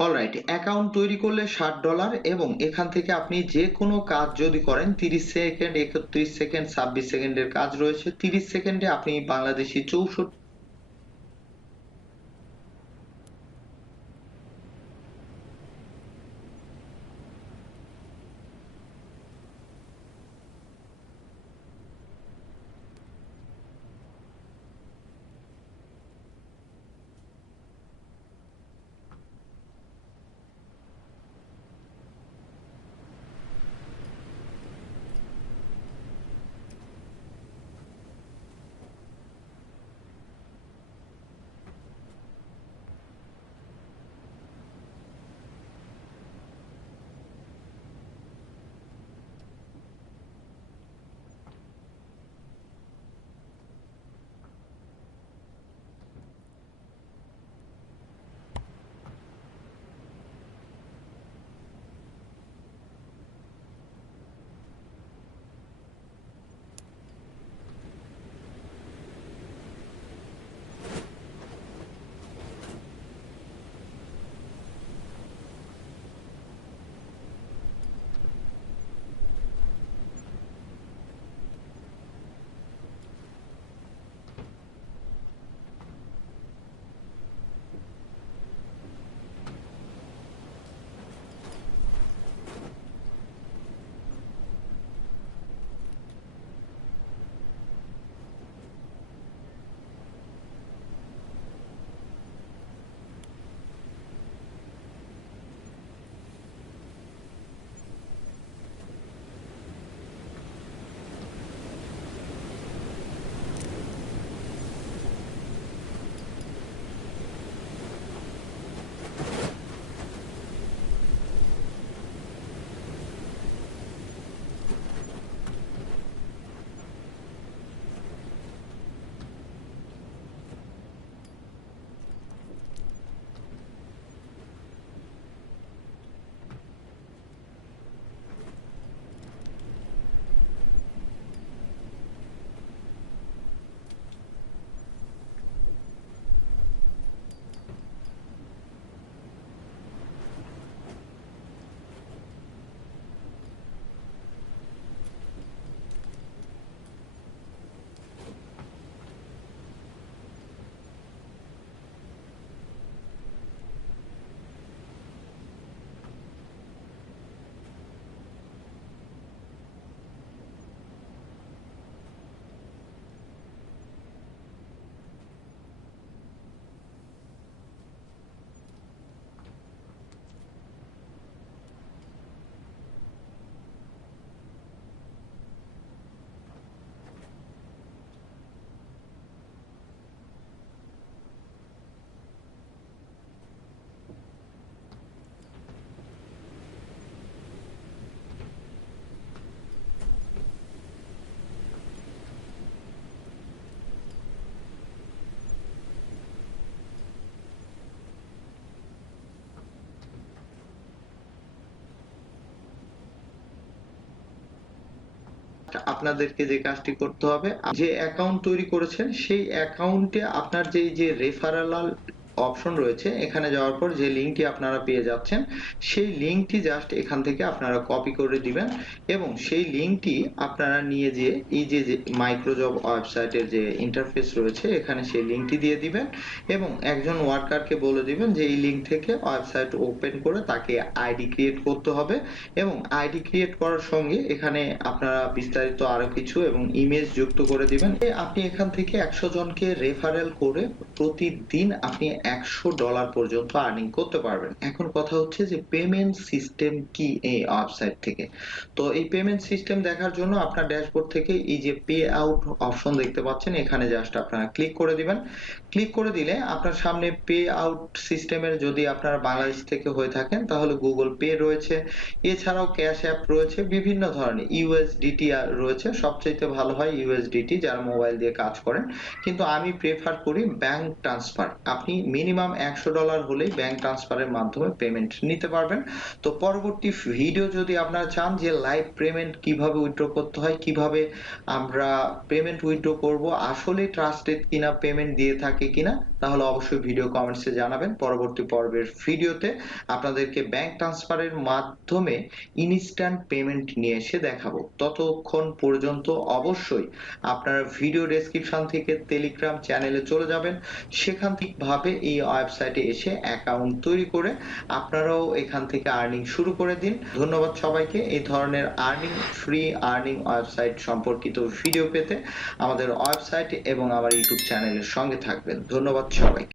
Alright, account তৈরি করলে $60 এবং এখান থেকে আপনি যে কোনো কাজ যদি করেন 30 সেকেন্ড, 31 সেকেন্ড, 26 সেকেন্ডের কাজ রয়েছে। 30 সেকেন্ডে আপনি বাংলাদেশী 64। আপনাদেরকে যে কাজটি করতে হবে, যে অ্যাকাউন্ট তৈরি করেছেন সেই অ্যাকাউন্টে আপনার যে রেফারেল অপশন রয়েছে, এখানে যাওয়ার পর যে লিঙ্কটি আপনারা পেয়ে যাচ্ছেন সেই লিঙ্কটি জাস্ট এখান থেকে আপনারা কপি করে দিবেন এবং সেই লিঙ্কটি আপনারা নিয়ে যেয়ে এই যে মাইক্রোজব ওয়েবসাইটের যে ইন্টারফেস রয়েছে এখানে সেই লিঙ্কটি দিয়ে দিবেন এবং একজন ওয়ার্কারকে বলে দিবেন যে এই লিঙ্ক থেকে ওয়েবসাইট ওপেন করে তাকে আইডি ক্রিয়েট করতে হবে এবং আইডি ক্রিয়েট করার সঙ্গে এখানে আপনারা বিস্তারিত আরো কিছু এবং ইমেজ যুক্ত করে দিবেন। আপনি এখান থেকে 100 জনকে রেফারেল করে প্রতিদিন আপনি $100 পর্যন্ত আর্নিং করতে পারবেন। এখন কথা হচ্ছে যে পেমেন্ট সিস্টেম কি এই ওয়েবসাইট থেকে। তো এই পেমেন্ট সিস্টেম দেখার জন্য আপনার ড্যাশবোর্ড থেকে এই যে পে আউট অপশন দেখতে পাচ্ছেন এখানে জাস্ট আপনারা ক্লিক করে দিবেন। ক্লিক করে দিলে আপনার সামনে পে আউট সিস্টেমের যদি আপনারা বাংলাদেশ থেকে হয়ে থাকেন তাহলে গুগল পে রয়েছে, এছাড়াও ক্যাশ অ্যাপ রয়েছে, বিভিন্ন ধরনের ইউএসডিটি রয়েছে। সবচাইতে ভালো হয় ইউএসডিটি যারা মোবাইল দিয়ে কাজ করেন, কিন্তু আমি প্রেফার করি ব্যাংক ট্রান্সফার। আপনি মিনিমাম $100 হলেই ব্যাংক ট্রান্সফারের মাধ্যমে পেমেন্ট নিতে পারবেন। তো পরবর্তী ভিডিও যদি আপনারা চান যে লাইভ পেমেন্ট কিভাবে উইথড্র করতে হয়, কিভাবে আমরা পেমেন্ট উইথড্র করব, আসলে ট্রাস্টেড কিনা, পেমেন্ট দিয়ে থাকে কিনা, তাহলে অবশ্যই ভিডিও কমেন্টসে জানাবেন। পরবর্তী পর্বের ভিডিওতে আপনাদেরকে ব্যাংক ট্রান্সফারের মাধ্যমে ইনস্ট্যান্ট পেমেন্ট নিয়ে এসে দেখাবো। ততক্ষণ পর্যন্ত অবশ্যই আপনারা ভিডিও ডেসক্রিপশন থেকে টেলিগ্রাম চ্যানেলে চলে যাবেন, সেখান থেকে ভাবে এই ওয়েবসাইটে এসে অ্যাকাউন্ট তৈরি করে আপনারাও এখান থেকে আর্নিং শুরু করে দিন। ধন্যবাদ সবাইকে। এই ধরনের ফ্রি আর্নিং ওয়েবসাইট সম্পর্কিত ভিডিও পেতে আমাদের ওয়েবসাইট এবং আমার ইউটিউব চ্যানেলের সঙ্গে থাকবেন। ধন্যবাদ সবাইকে।